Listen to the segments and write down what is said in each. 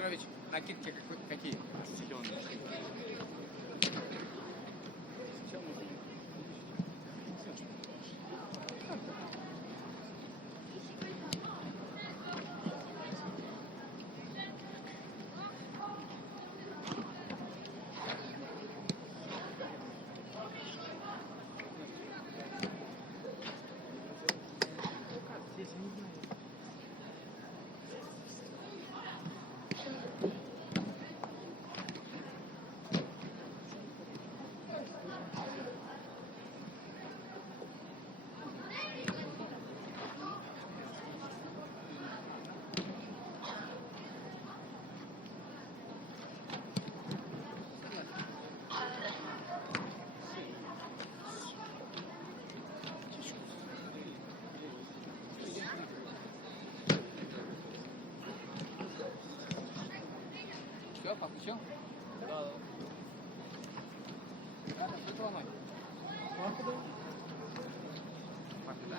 Петрович, накидки какие? Зеленые. Все, подключил? Да. Рядом, что тронуть? Пошли, да?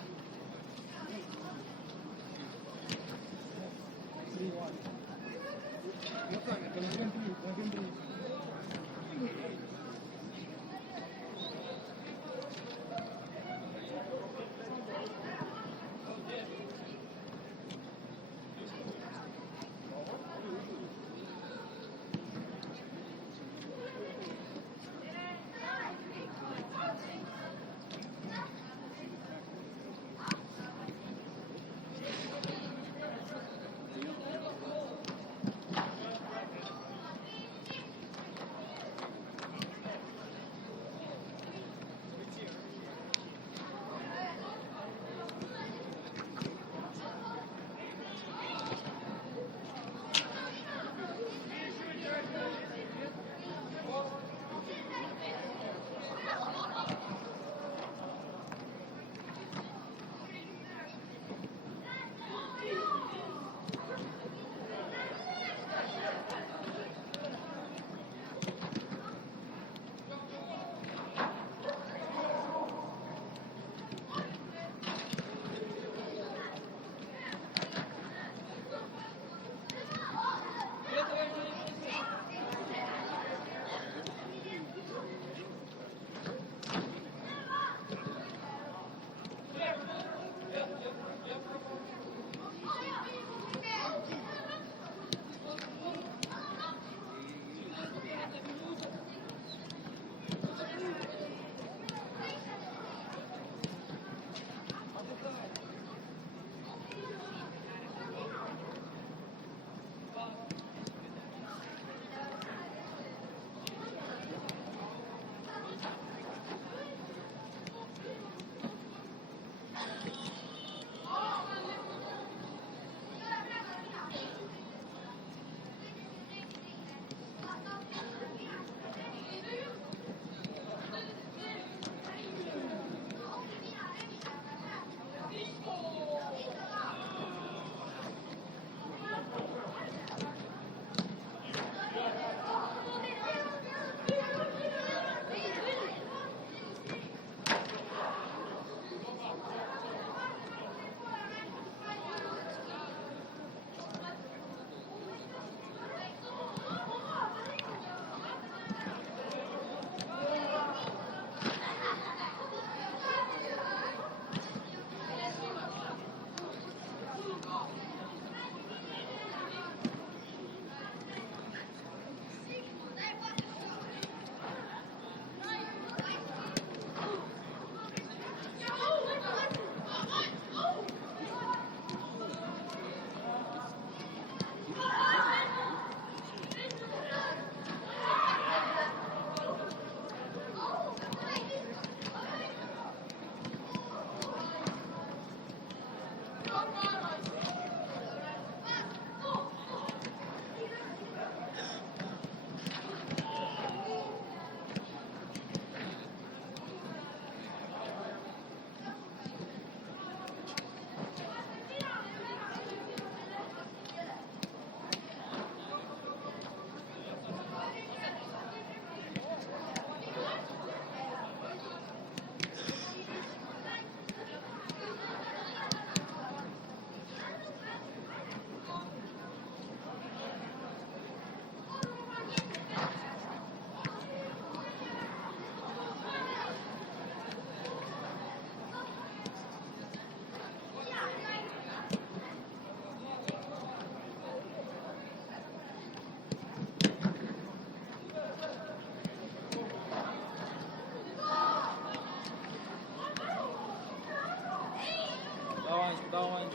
давай.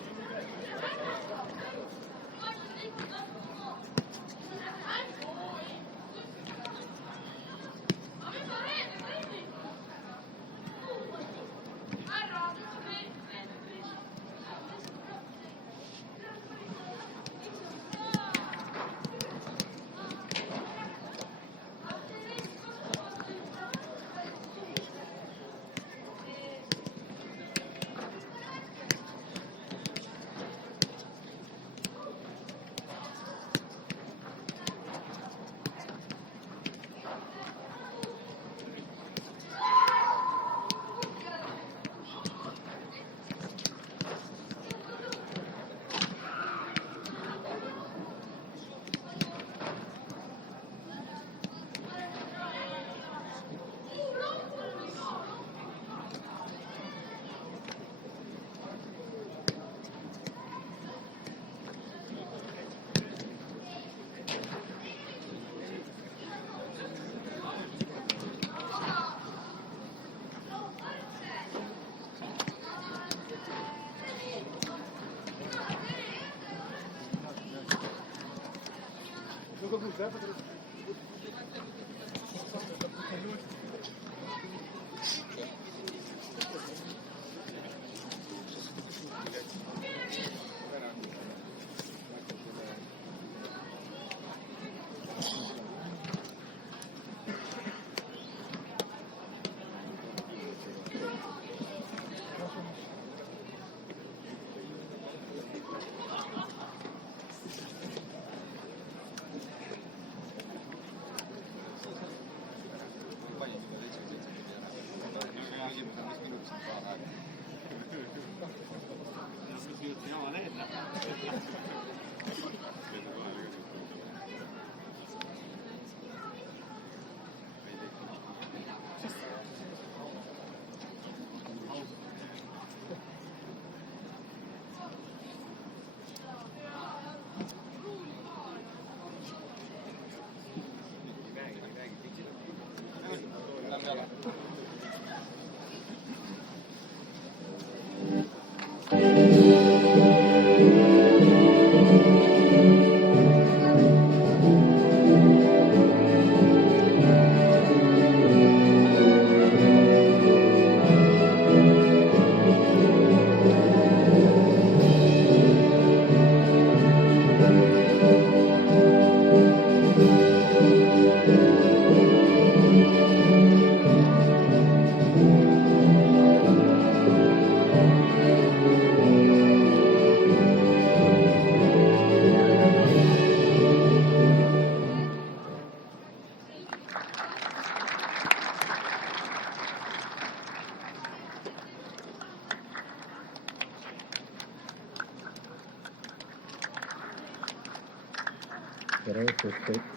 tere õhtust kõik.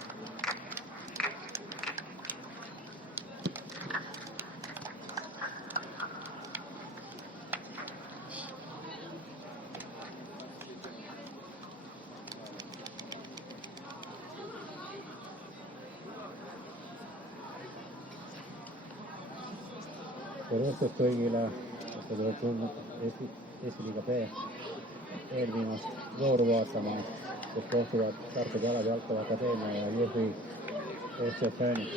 tere õhtust kõigile, kes te olete tulnud Eesti Liiga B eelviimast vooru vaatama, kus kohtuvad Tartu Kalevi Jalgpalliakadeemia ja Jõhvi FC Phoenix.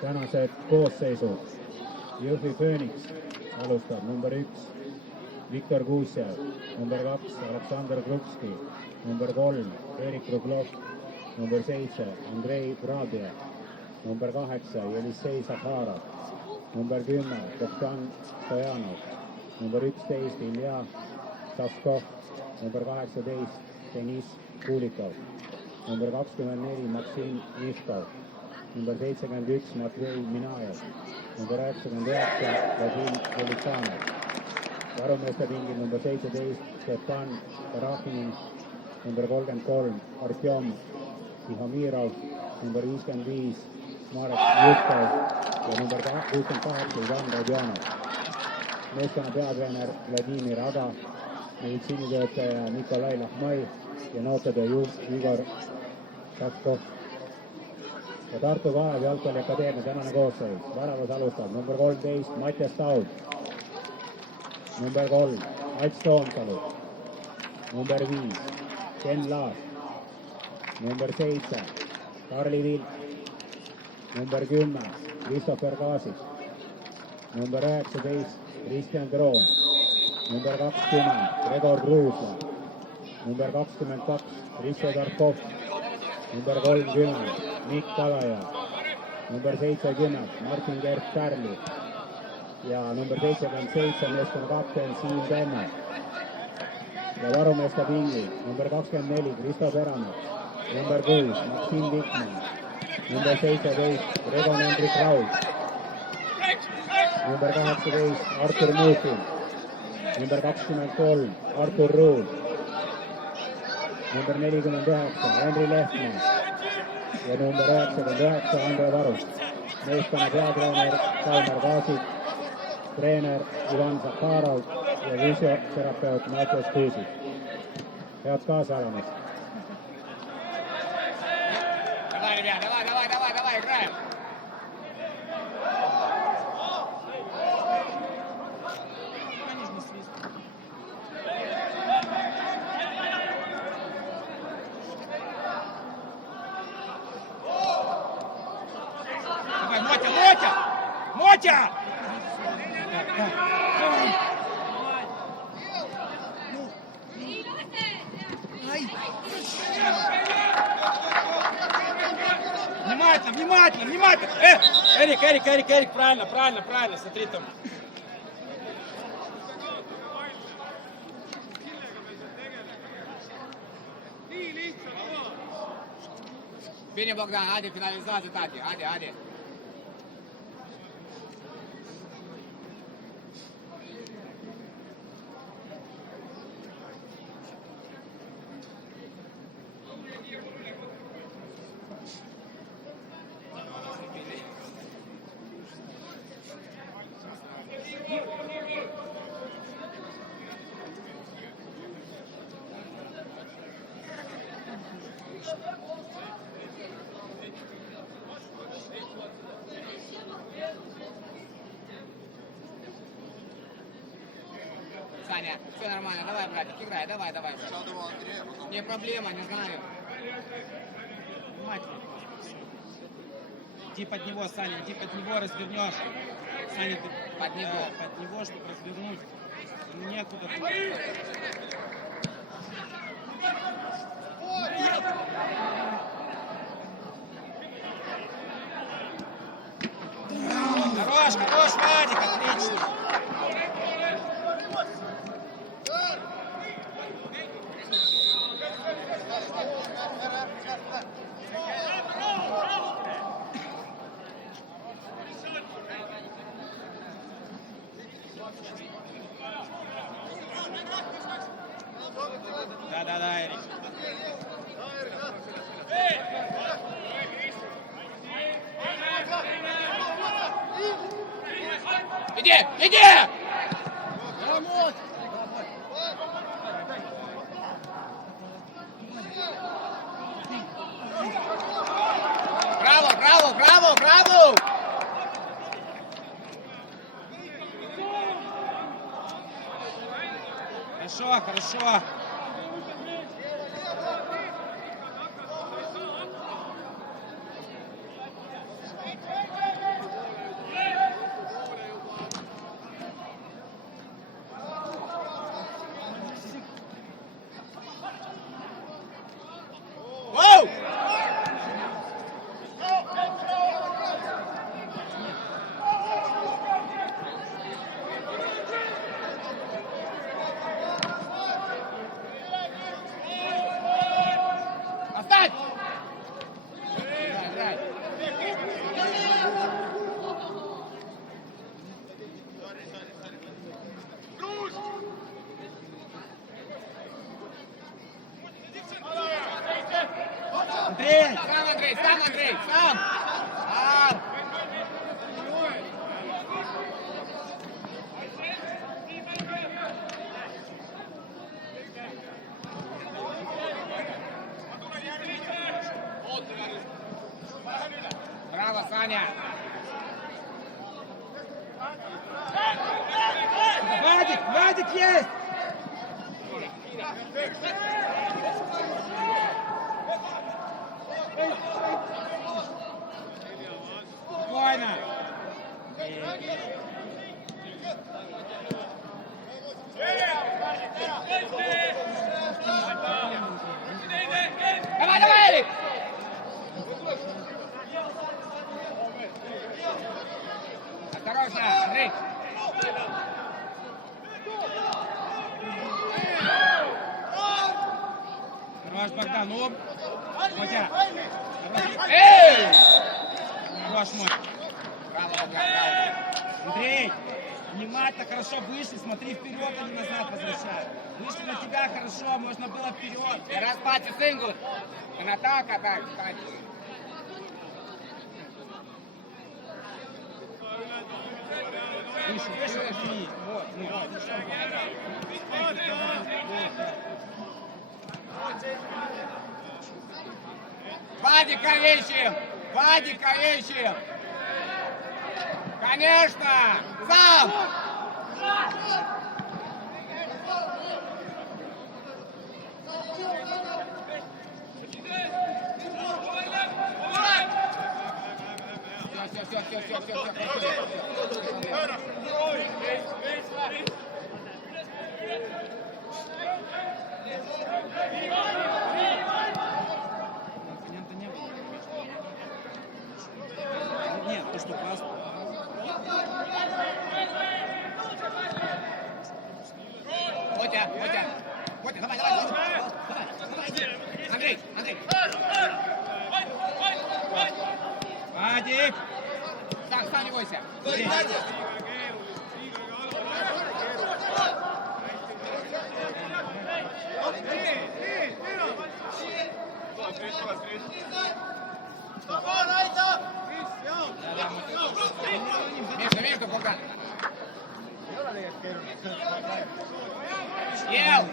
Tänased koosseisud. Jõhvi Phoenix alustab number 1 Viktor Kuusjev, number 2 Aleksandr Krupski, number 3 Erik Rublov, number 7 Andrei Vrabjev, number 8 Jelisei Zakharov, number 10 Bogdan Stojanov, number 11 Ilja Saskov, number 18 Denis Kulikov, number 24 Maksim Nishkov, number 71 Matvei Minajev, number 99 Vadim Velikhanov, varumeeste pingil number 17 Stepan Karahinin, number 33 Artjom Tihomirov, number 55 Marek Jutkov ja number 68 Ivan Radjanov. Meeskonna peatreener Vladimir Ada, meditsiinitöötaja Nikolai Lahmai ja noortetöö juht Igor Saskov. ja Tartu Kalevi Jalgpalliakadeemia tänane koosseis. Väravas alustab number 13 Mattias Taud, number 3 Ats Toomsalu, number 5 Ken Laas, number 7 Karli Vilt, number 10 Christopher Kaasik, number 19 Kristjan Kroon, number 20 Gregor Kruusla, number 22 Risto Tarkov, number 30 Mikk Kalaja, number 70 Martin Gert Pärli ja number 77 meeskonna kapten Siim Tänne. Ja varumeeste pingi number 24 Kristo Peramets, number 6 Maksim Vikman, number 17 Regon Hendrik Raud, number 18 Artur Muufin, number 23 Artur Ruud, number 49 Henri Lehtme ja number 99 Andre Varust. Meeskonna peatreener Kalmar Kaasik, treener Ivan Zakharov ja füsioterapeut Mattias Kuusik. Head kaasalamist! Давай, ребят, давай, играем! Давай, Мотя! Внимательно! Эрик, правильно, смотри там. Bine, Bogdan, haide, finalizează, tati, haide. Саня, все нормально, давай, братик, играй, давай. Не проблема, не знаю. Иди под него, Саня, развернешь. Саня, ты Под него. Под него, чтобы развернуть. Некуда. Хорош, Вадик, отлично. Да, Эрик. Иди! Браво! Хорошо. Воу! Оставь! Играй. Андрей, сам! Саня. Вадик есть! Спокойно. Давай, давай, Эрик! Осторожно, Андрей! Хорош, Богдан, ну. Мотя. Эй! Хорош, мой. Браво, Богдан, браво. Андрей, внимательно, хорошо вышли, смотри вперед, а не назад возвращай. Вышли на тебя хорошо, можно было вперед. Раз пати сингл. Он атака, так, кстати. Выше, возьми. Вот, ну, хорошо. Вадика ищем! Вадика ищем! Конечно! Сам! Инцидента не было. Нет, то, что классно. Мотя, Мотя! Мотя, давай, давай, давай! Андрей, Андрей! Вадик! Сам не бойся! Здесь. Между, Богдан! Ел!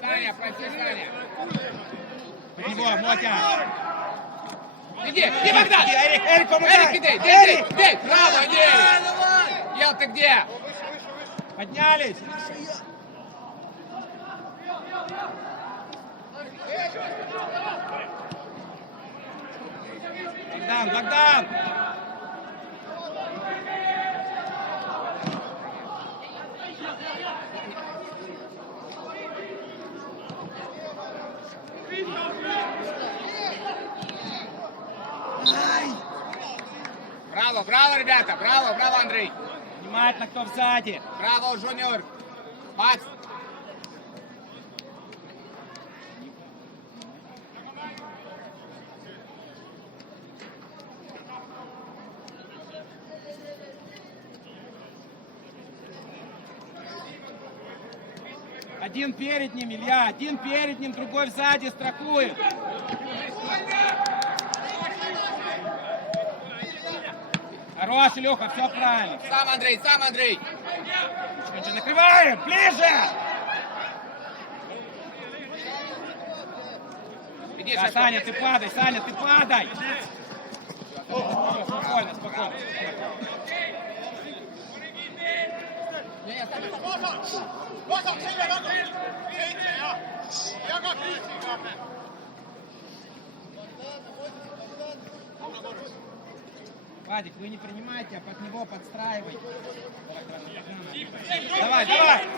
Саня, проси, Саня! Под него, Мотя! Иди, Богдан! Эрик, помогай! Эрик, иди! Дай! Браво, иди! Ел, ты где? Поднялись! Богдан! Браво, ребята! Браво, Андрей! Внимательно, кто сзади! Браво, Жуниор! Макс! Один перед ним, Илья, один перед ним, другой сзади страхует. Хорош, Илюха, все правильно. Сам, Андрей! Ничего, накрываем, ближе! Иди, Да, Шашко. Саня, ты падай! Спокойно. Не, Вадик, вы не принимайте, а под него подстраивайте. Давай,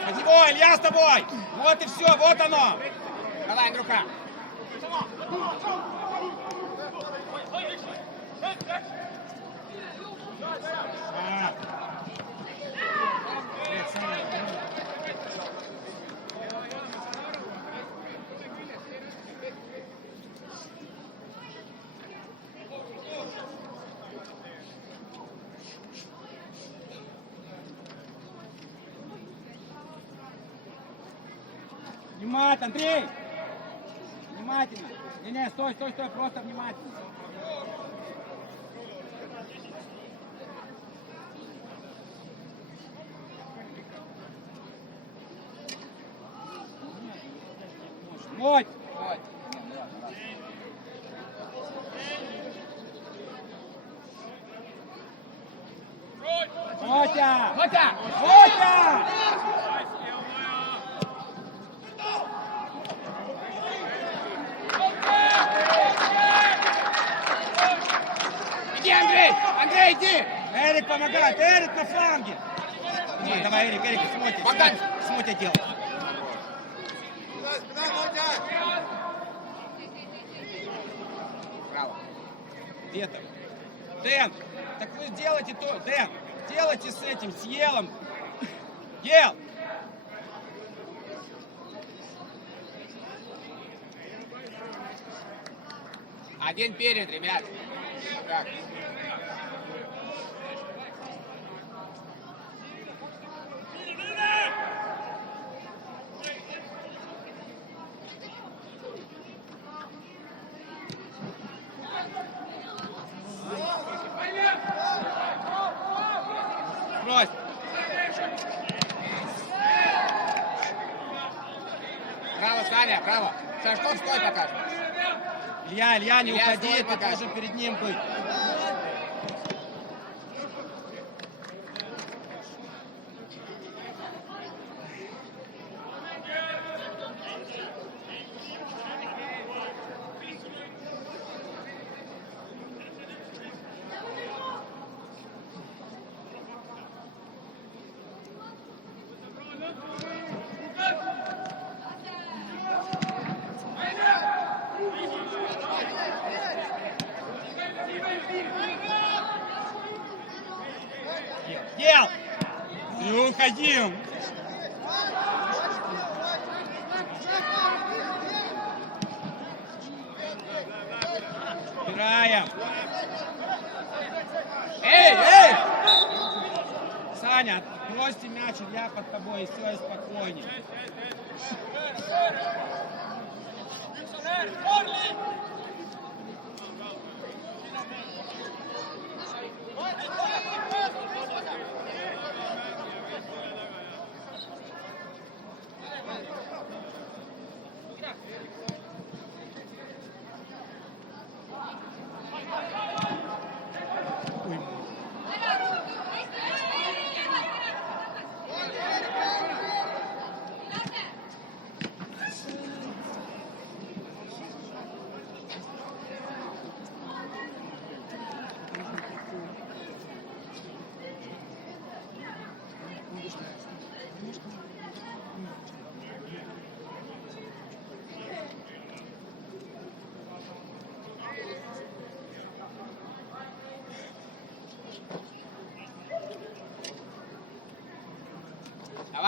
под него, Илья с тобой! Вот и все, вот оно! Давай, Андрюха! Внимательно, Андрей! Внимательно! Не, стой, просто внимательно. Моть! Вот. Мотя! Мотя! Мотя! Иди, Андрей! Андрей, иди! Эрик помогает! Эрик на фланге! Давай, Эрик, Богдан! с Мотя делай. Браво. Где-то. Дэн, так вы делайте то. Дэн, делайте с этим, с Елом. Ел! Один перед, ребят. Так. Брось. Браво, Саня, браво. Шашков, стой пока. Илья, не Илья, уходи, стой ты пока. должен перед ним быть. Ел! Не уходи! Убираем! Эй! Саня, бросьте мяч, Илья под тобой, и все, и спокойнее.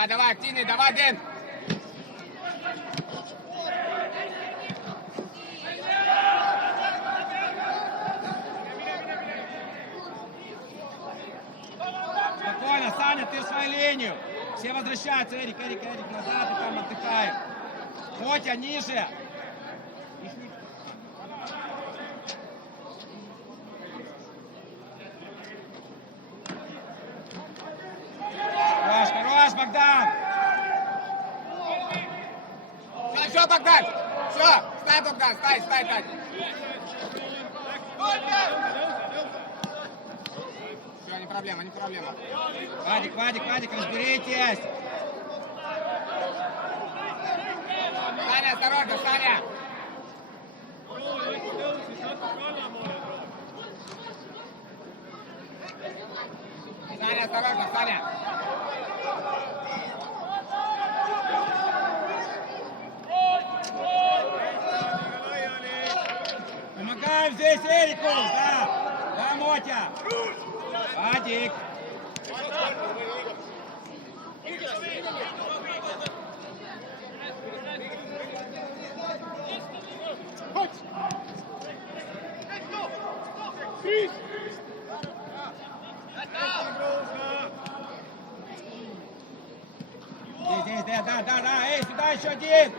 Давай, активный, давай, Дэн. Спокойно, Саня, ты в свою линию. Все возвращаются, Эрик, назад, и там отдыхаем. Мотя, ниже. Хорош, Богдан. Все, Богдан. Все, стай, Богдан, стай. Все, не проблема. Вадик, разберитесь. Саня, осторожно, Саня. Саня, осторожно, Саня. Помогаем здесь Эрику, да, Мотя. Вадик. Здесь, да, эй, сюда еще один.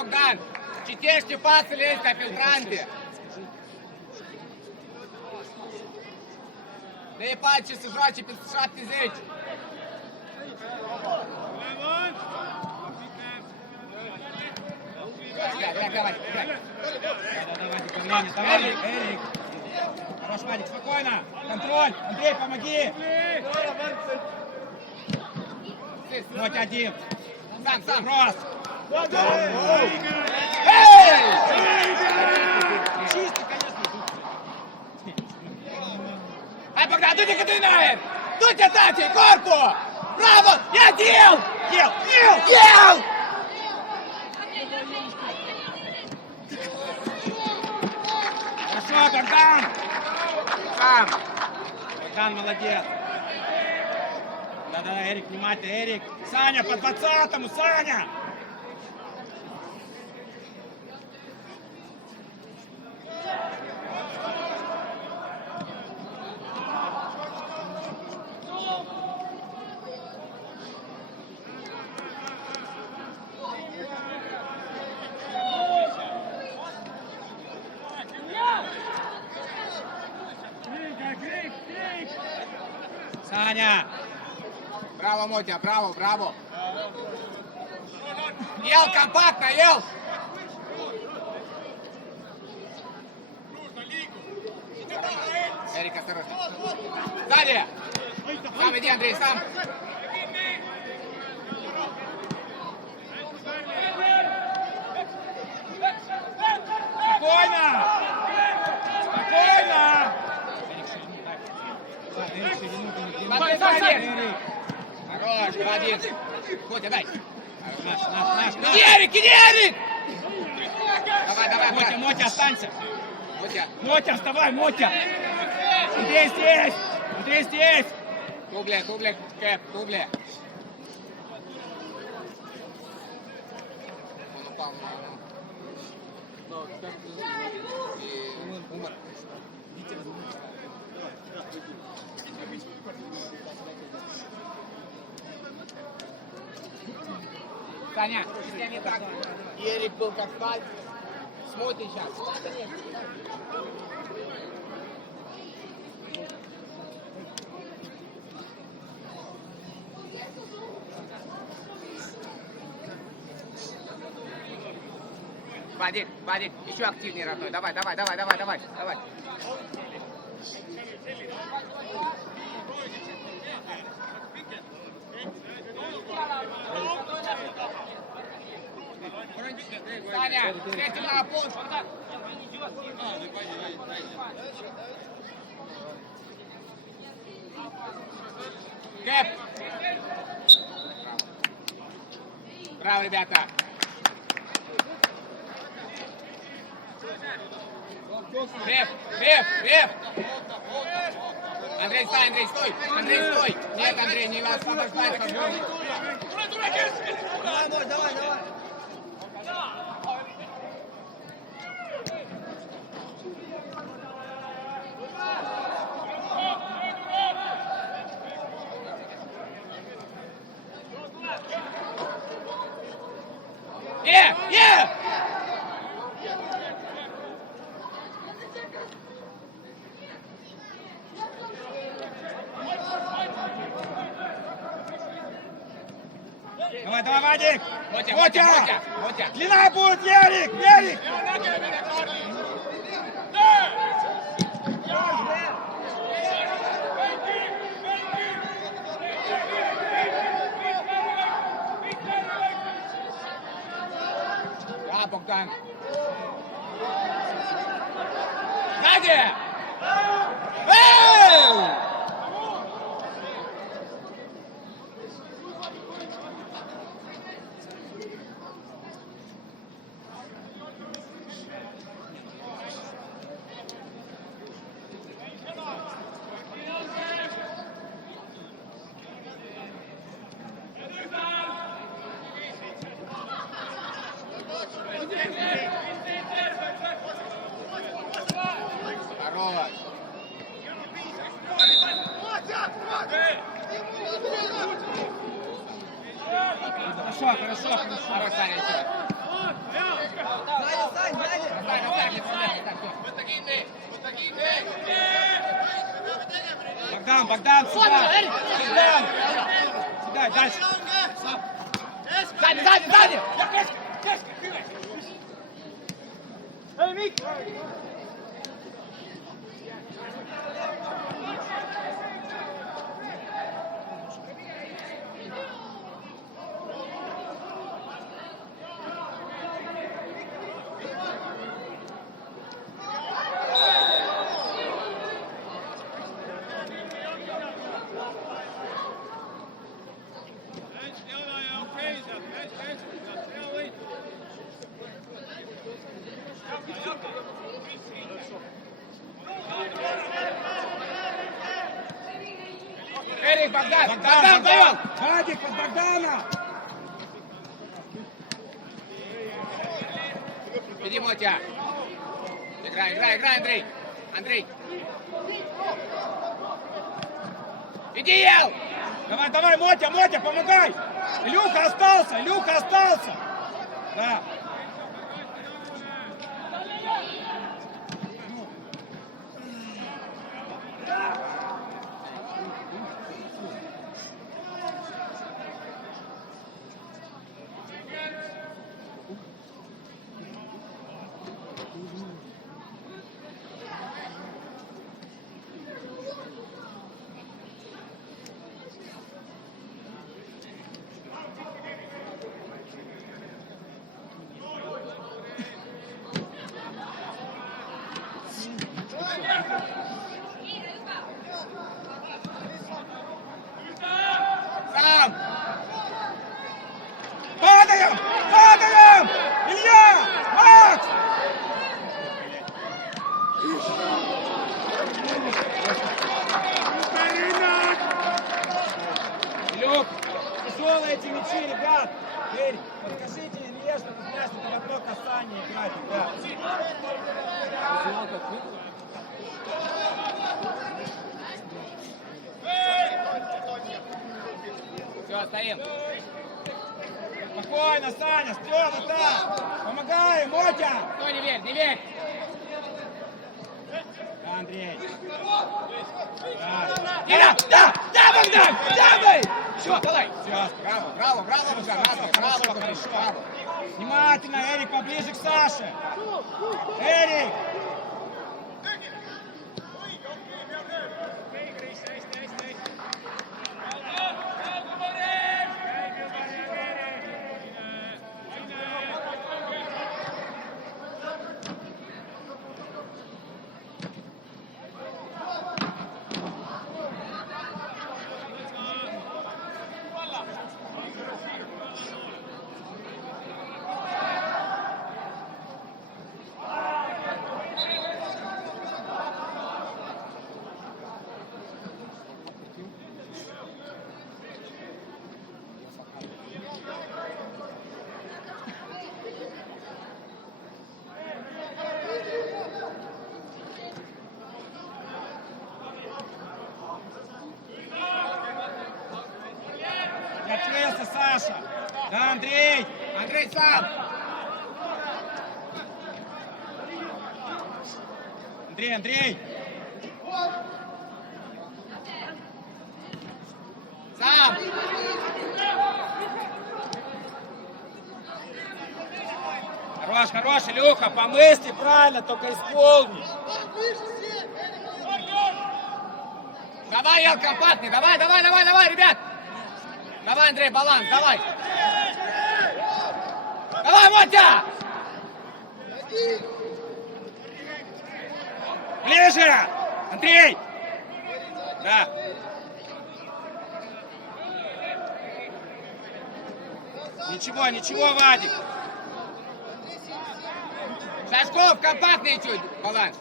Bogdan! Citește pasele astea filtrante! Dă-i pace să joace pe 70! Давай. Давайте, давайте, давай, Эрик. Хорош, Вадик, спокойно. Контроль. Андрей, помоги. Вот один. Сам. Кросс. Эй! Чистый, конечно. Ай, Богдан, тут не кидає! Тут атаки, корпу! Браво! Я діл! Діл! Хорошо, Богдан. Сам! Богдан молодец. Да, Эрик, внимательно, Эрик. Саня, по 20-му, Саня. Саня! Браво, Мотя, браво! Ел, компактно, ел! Эрик, осторожно. Сзади! Сам иди, Андрей, сам! Спокойно! Спокойно! Смотри, сзади! Хорош, молодец! Мотя, дай! Наш. Иди, Эрик! Давай, брат! Мотя, останься! Мотя! Мотя, вставай, Мотя! Андрей здесь! Тубле, Кэп, тубле! Он упал на... И умер. Таня, если не так, Эрик был как стать, смотри сейчас. Вадик, еще активнее, родной. Давай. Саня, встретим на опору. Кэп. Браво, ребята. Реф. Андрей, стой. Нет, Андрей, не освобождай. Давай. Yeah! Давай, Вадик! Мотя! Длина будет, Ярик! Да, Богдан! Сзади! Эй! Хорош! Хорошо. Хорош, Саня, Богдан, сюда! Богдан! Сюда, дальше! Сзади, сзади, сзади! Эрик, Богдан! Богдан, вдвоем! Вадик, под Богдана! Иди, Мотя! Играй, играй, играй, Андрей! Андрей! Иди, Ел! Давай, давай, Мотя, Мотя, помогай! Илюха остался, Илюха остался! Да. Сам! Падаем! Падаем! Илья! Макс! Илюх, тяжелые эти мячи, ребят! Эрик, подкажите Илье, что ты знаешь, что это в одно касание играть, ребят. Все, стоим. Спокойно, Саня, Стёва, так! Помогаем, Мотя! Стой, не верь, не верь! Да, Андрей. Да, да, да, Богдан! Давай! Все, давай! Все, Браво, браво, браво, Богдан, браво, браво, браво! внимательно, Эрик, поближе к Саше! Эрик! Готовился, Саша! Да, Андрей! Андрей, сам! Андрей, Андрей! Сам! Хорош, хорош, Илюха, помысли правильно, только исполни. Давай, Ел, компактный, давай, давай, давай, давай, ребят! Давай, Андрей, баланс, давай! Давай, Мотя! Ближе! Андрей! Да. Ничего, ничего, Вадик. Шашков, компактный чуть, баланс.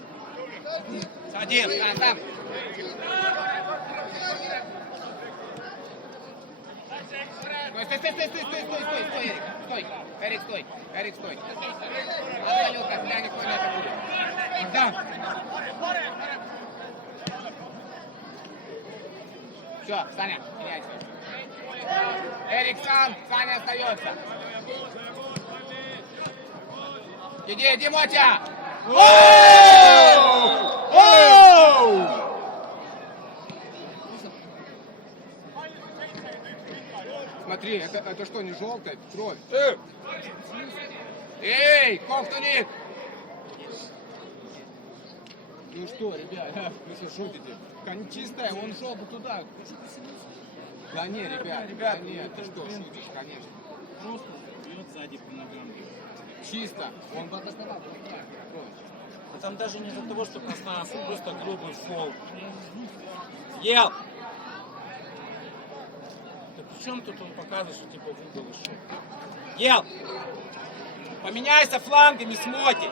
Садись. Да, сам. Стой, Эрик, стой. Эрик, стой. Эрик, стой. Алёка, бля, никто не это будет. Да. Все, Саня, меняйся. Эрик сам, Саня остается. Иди, Мотя! Смотри, это что, не желтая? Кровь. Эй, Ковтуник! Ну что, ребят, вы все шутите? Чистая, он шел бы туда. Да не, ребят, нет, ты что, шутишь, конечно. Просто бьет сзади по ногам. Чисто. Он бы отоставал. А там даже не из-за того, что пространство, просто грубый фол. Ел! Так в чем тут он показывает, что типа в угол ушел? Ел! Поменяйся флангами с Моти!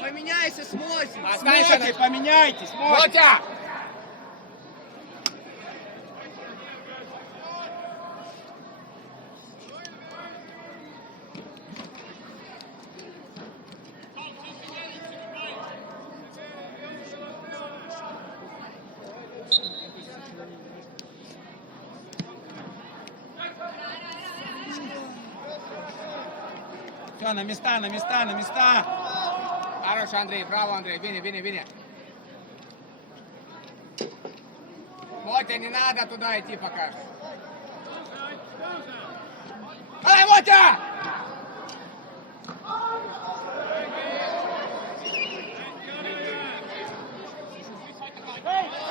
Поменяйся с Моти. С Моти поменяйтесь, Моти! Мотя! Все, на места, на места, на места! Хорош, Андрей, браво, Андрей, Виня. Мотя, не надо туда идти пока что. Ай, Мотя!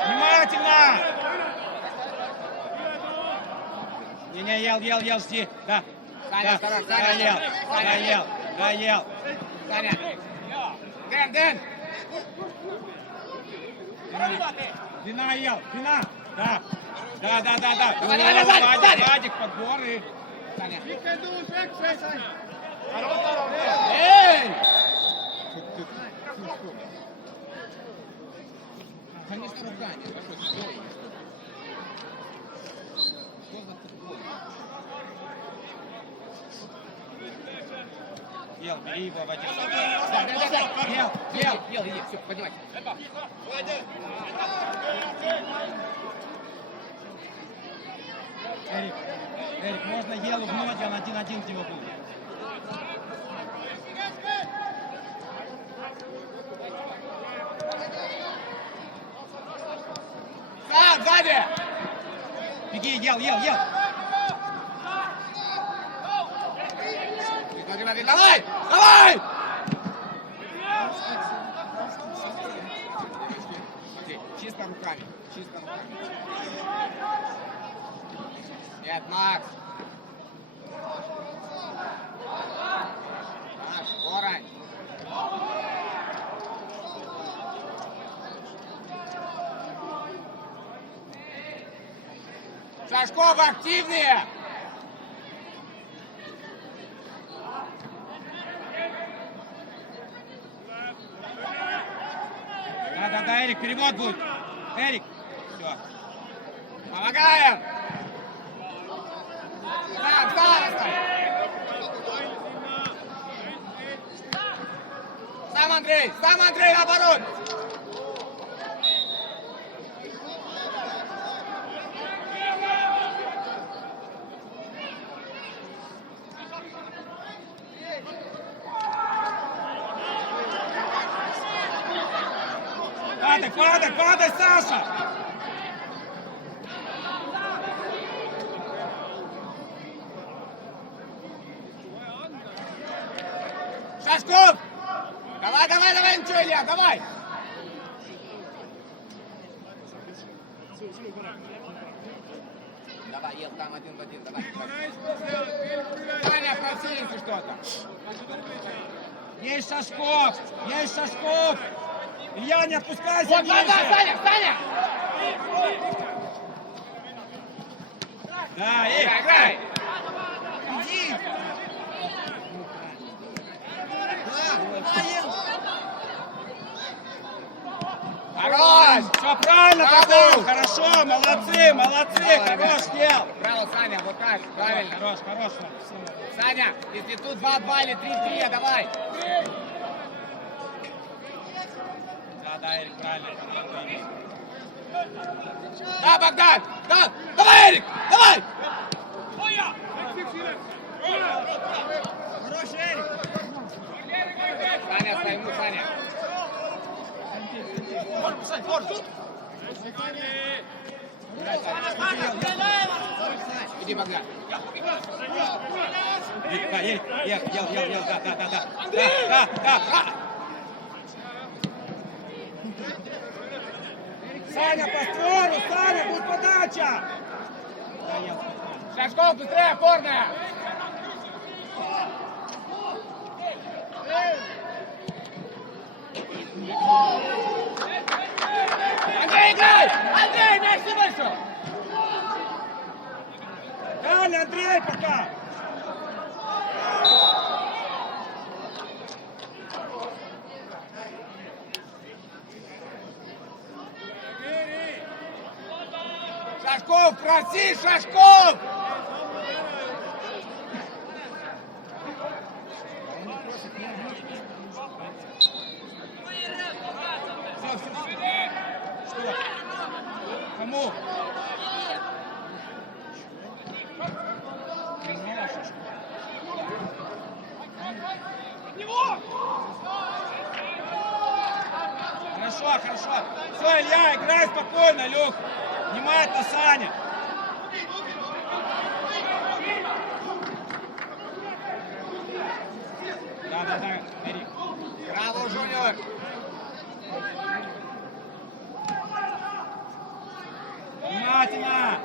Внимательно! Не, ел, жди. Да. Саня, Да, Саня. ел. Саня. Дэн. Вина ел, вина. Да. Давай, Вадик, подборы. Саня. Эй! Конечно, руками. Что за футбол? Ел, бери его, Вадик. Ел, все, поднимай. Эрик, можно Елу в ноги, он 1-1 в него будет. Сам, сзади! Беги, ел. Смотри, давай! Смотри, чисто руками. Нет, Макс. Оранж. Шашков активнее! Да, Эрик, перевод будет. Эрик. Все. Помогаем! Сам Андрей, наоборот! Падай, Саша! Шашков! Давай, ничего, Илья, давай! Давай, ел там 1 в 1, давай. Саня, проси, если что-то. Есть Шашков! Илья, не отпускайся! Вот, Саня! Да, Играй! Иди. Хорош! Все правильно, Браво! Павел, хорошо, молодцы, хорош, ел. Браво, Саня, вот так, правильно. Хорош. Саня, если тут 2-2 или 3-3, давай. Да, Эрик, правильно. Да, Богдан! Да! Давай, Эрик! Давай! Хорош, Эрик. Саня, стоим, Саня. Иди, Богдан. Да, ел, да. Саня, по створу, Саня, будет подача! Да, ел. Шашков, быстрее, опорная! Андрей, играй! Андрей, мяч не вышел! Далее, Андрей, пока! Шашков, проси, Шашков! Все. Что? Кому? Хорошо. Все, Илья, играй спокойно, Люк. Внимательно, Саня. Да, Эрик. Браво, Жуниор! Внимательно.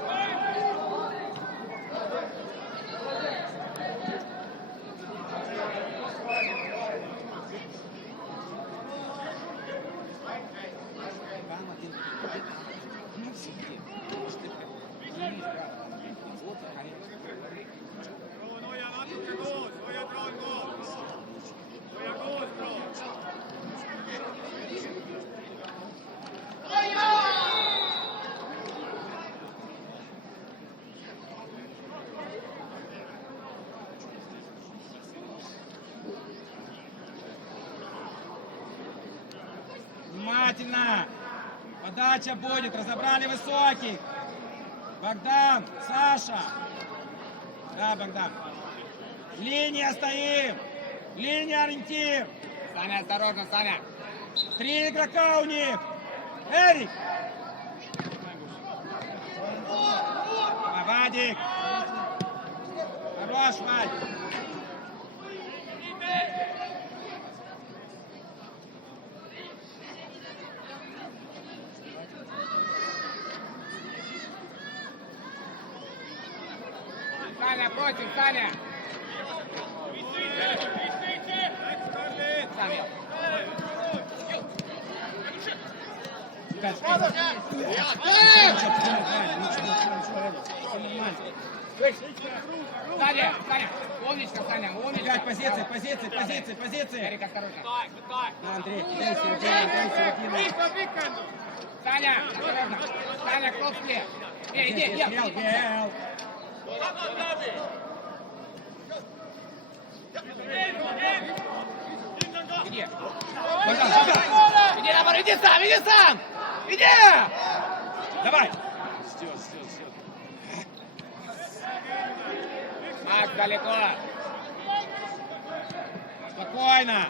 Внимательно. Подача будет. Разобрали высоких. Богдан, Саша. Да, Богдан. Линия стоим. Линия ориентир. Саня, осторожно, Саня! 3 игрока у них. Эрик. Вадик. Хорош, Вадик. Саня, против, Саня! Саня! Саня, умничка, Саня, умничка! Играть позиции. Эрик, осторожно! Да, Андрей, середина. Саня, осторожно! Саня, клоп слева! Иди! Гел. Иди! Иди, набор, иди сам! Иди! Давай. Макс, далеко! Спокойно.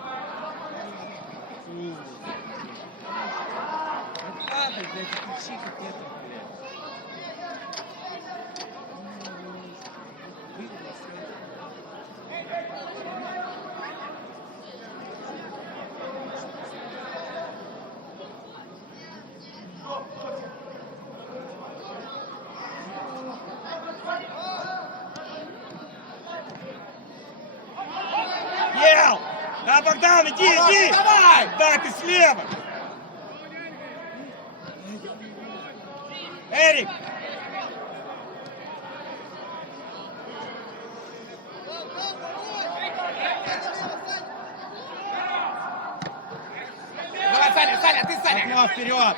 Ел! Да, Богдан, иди! Давай! Да, ты слева! Эрик! Давай, Саня, ты, Саня! Окно вперед!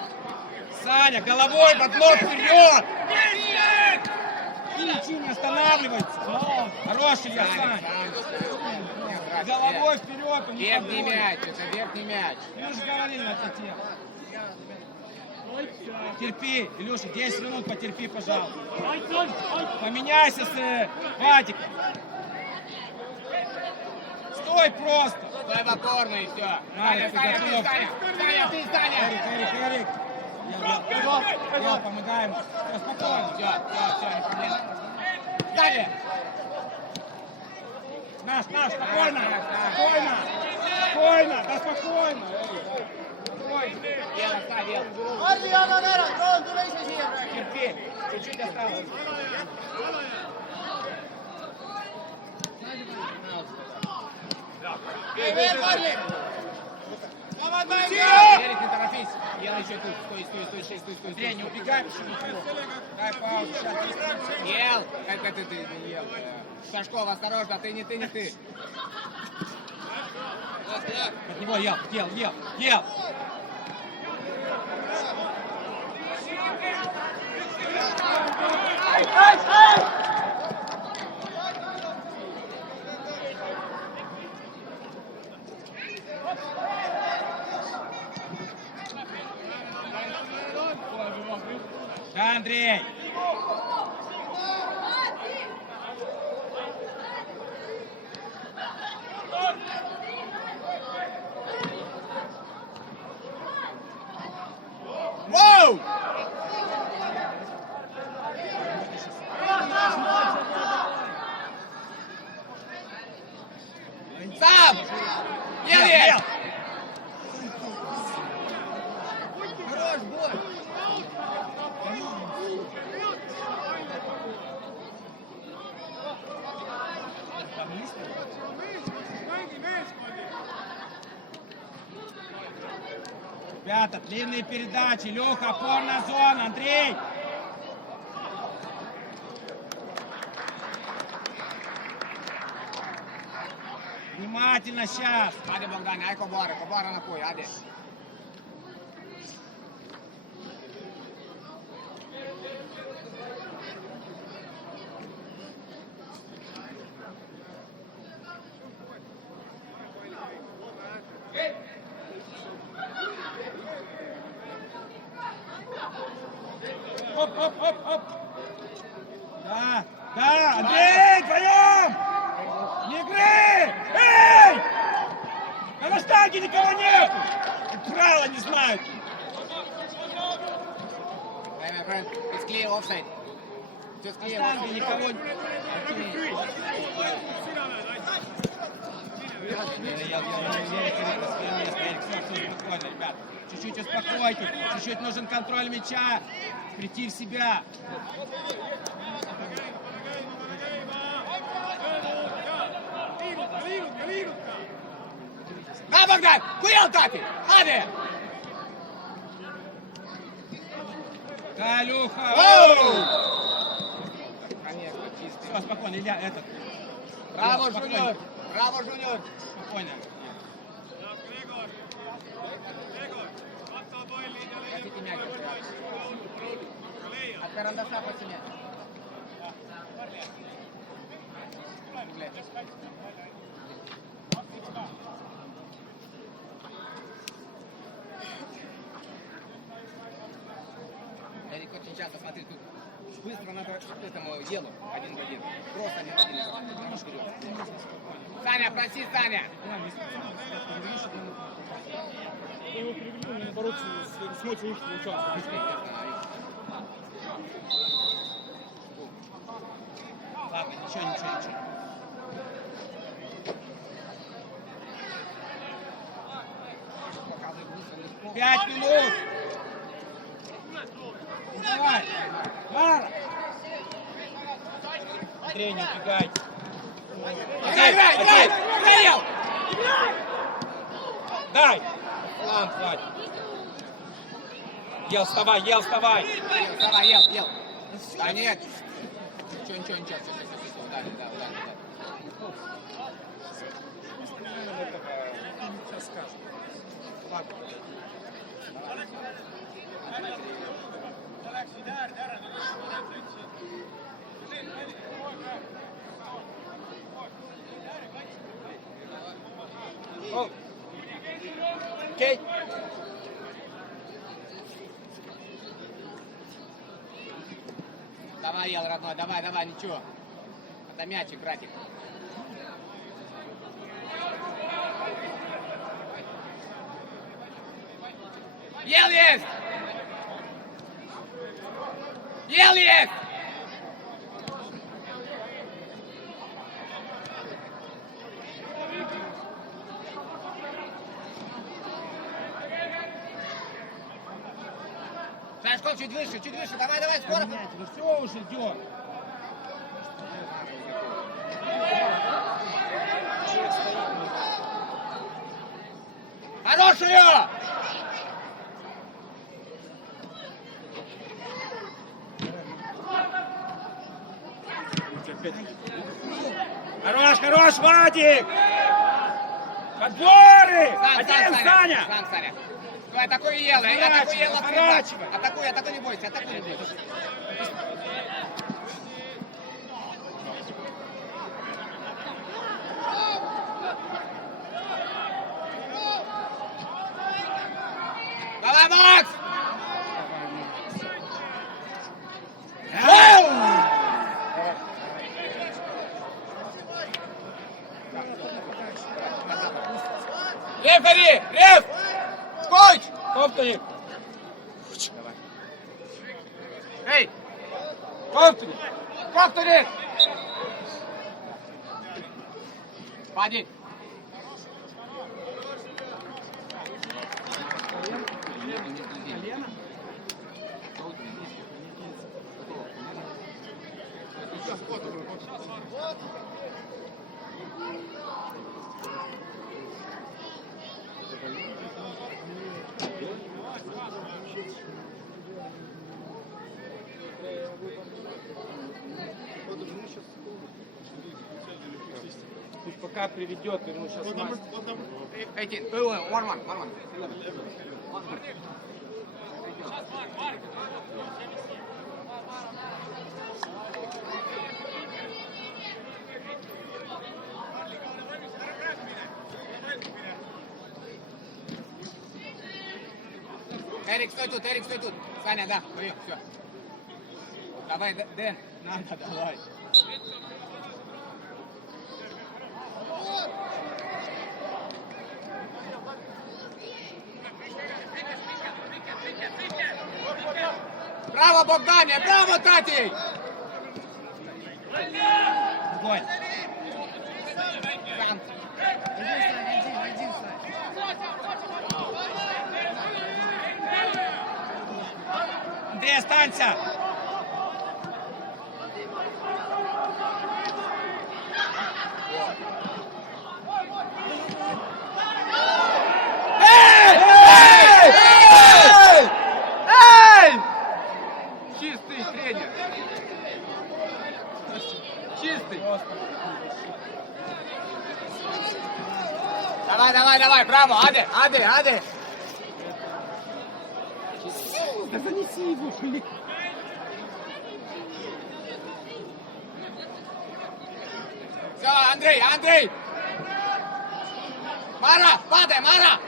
Саня, головой в окно вперед! Ничего не останавливается! Хорош, Илья, Саня! Головой вперед! он не Верхний подходит. мяч, это верхний мяч. Мы же говорили на эту тему. Терпи, Илюша, 10 минут потерпи, пожалуйста. Поменяйся с Вадиком. Стой просто. Стой в опорной, и все. Надо, Саня, ты готов. Саня, ты, Саня! Эрик. Ел, помогай ему. Всё, спокойно. Все, не проблема. Сзади. Наш, спокойно. Спокойно. Спокойно, да спокойно. Спокойно. Ел, оставь, Ел. Терпи, чуть-чуть осталось. Эрик, не торопись. Ел еще тут. Стой. Андрей, не убегай. Дай паузу. Ел, как это ты не ел? Сашков, осторожно, ты не ты. От него ел. Да, Андрей. Воу! Сам! Ел! Хорош, бой! Ребята, длинные передачи. Леха, опорная зона. Андрей. Внимательно сейчас. Hadi Bogdan, hai coboară înapoi, hadi. Оп. Да, Андрей, вдвоем! Не игры! Эй! А на штанге никого нет! Правила не знают. Hey, my friend, it's clear offside. Just На clear штанге offside. никого Спокойно, ребят. Чуть-чуть успокойтесь. Чуть-чуть нужен контроль мяча. Прийти в себя. Da, Bogdan! Cu el, tati! Hadi! Да, Люха. Конечно, чистый. Все, спокойно, Илья, этот. Браво, Спокойно. Жуниор! Браво, Жуниор! Спокойно. Хотите мяч? От карандаша потяни. Эрик, очень часто, смотри, тут быстро надо этому елу один в один. Просто один в один. Прямо вперед. Саня, проси, Саня! Я его переведу, мне наоборот смотрит лучше участок. Ладно, ничего. 5 минут. Давай. Мара. Андрей, не убегай. Играй! Горел! Дай. Фланг, Вадь. Ел, вставай. Давай, ел. Да нет. Ничего. Да. Ладно. Окей. Давай, ел, родной, давай, ничего. Это мячик, братик. Ел есть! Ел есть! Шашков чуть выше, давай, давай, скоро. Ну все уже идет. Хорошую! Хорош, хорош, Вадик! Подборы! Один, Саня! Сам, Саня. Давай, атакуй Ела, атакуй Ела. Поворачивай. Атакуй, не бойся, атакуй, не бойся. Давай, Макс! Рефери! Реф! Коуч! Ковтуник! Эй! Ковтуник! Ковтуни! Пади! Пусть пока приведет, ему сейчас мастер. Эти, Варман. Эрик, стой тут. Саня, да, прием, все. Давай, Дэн, надо, давай. Браво, Богдане! Браво, Татей! Огонь! Сам. Один, Сань. Андрей, останься! Эй! Чистый тренер. Чистый. Давай, браво, Аде. Да занеси его, блин! Все, Андрей. Мара, падай, Мара.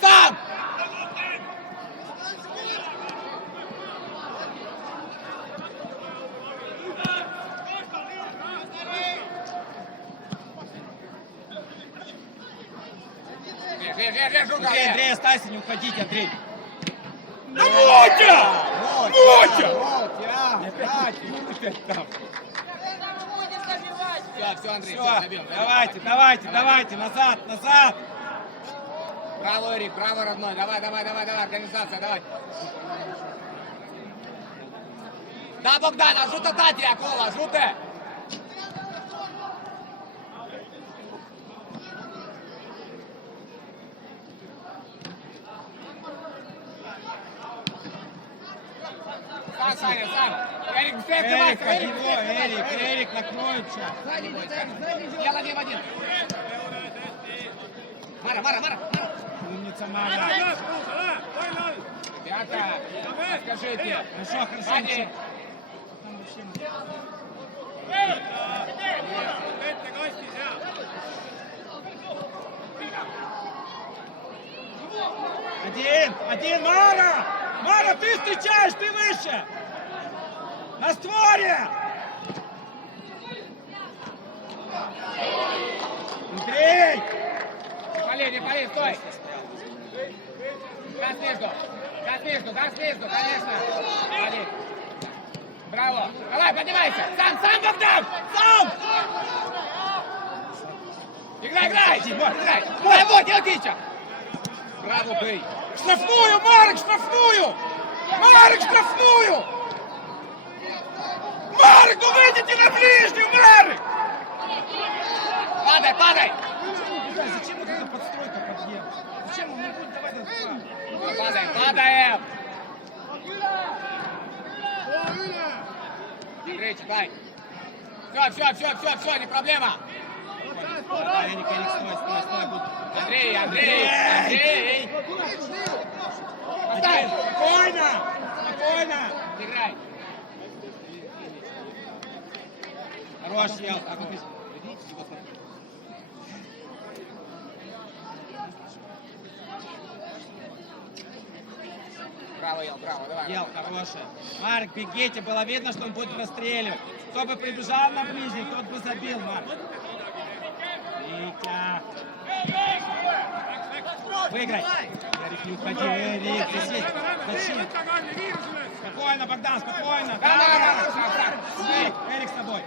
Сам! Жука, Андрей, останься, не уходите, Андрей! Да Мотя! Опять там! Все, Андрей, Все, забьем. давайте, назад! Браво, Эрик, браво, родной. Давай, организация, давай. Да, Богдан, жута Тати, Акола, жуте. Сам. Эрик, быстрее открывайся, Эрик, накроет сейчас. Я один в один. Мара. Умница, Мара. Ребята, скажите. Хорошо. Ади. Один, Мара! Мара, ты встречаешь, ты выше! На створе! Андрей! Не пали, стой! Дай снизу, конечно! Пали. Браво! Давай, поднимайся! Сам, Богдан! Сам! Играй! Играй! Вот, делай кича! Браво, бей! Штрафную, Марик, штрафную! Марик, штрафную! Марик, ну выйдите на ближнюю, Марик! Падай! Зачем вот эта подстройка подъем? Зачем он не будет давать этот Падаем! Андрей, читай! Все, не проблема! Эрик, стой, будь. Андрей! Поставь! Спокойно! Играй! Хорош, Ел. Браво, Ел, давай. Ел, хорошая. Марк, бегите, было видно, что он будет расстреливать. Кто бы прибежал на ближний, тот бы забил, Марк. Витя. Выиграй. Эрик, не уходи, Эрик, здесь есть. Зачем? Спокойно, Богдан, спокойно. Эрик с тобой.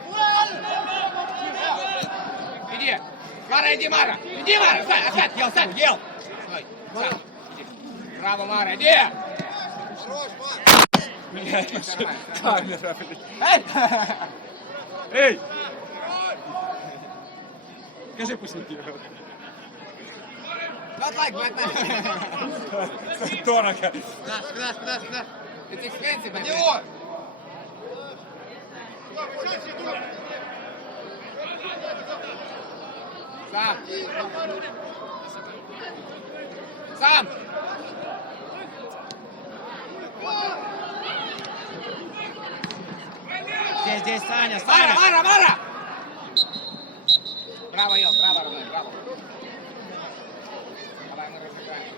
Иди! Мара! Опять! Ел. Стой, сам. Иди. Браво, Мара, иди! Камера, блядь. Эй! Скажи, пусть не делают. Black. Дорого. Куда? It's expensive, man. Сам! Здесь, Саня. Мара! Браво, Ел, родной, браво. Давай, мы разыграем.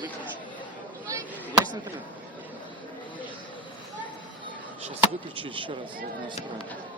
Выключай, Есть интернет? сейчас выключи еще раз настроим.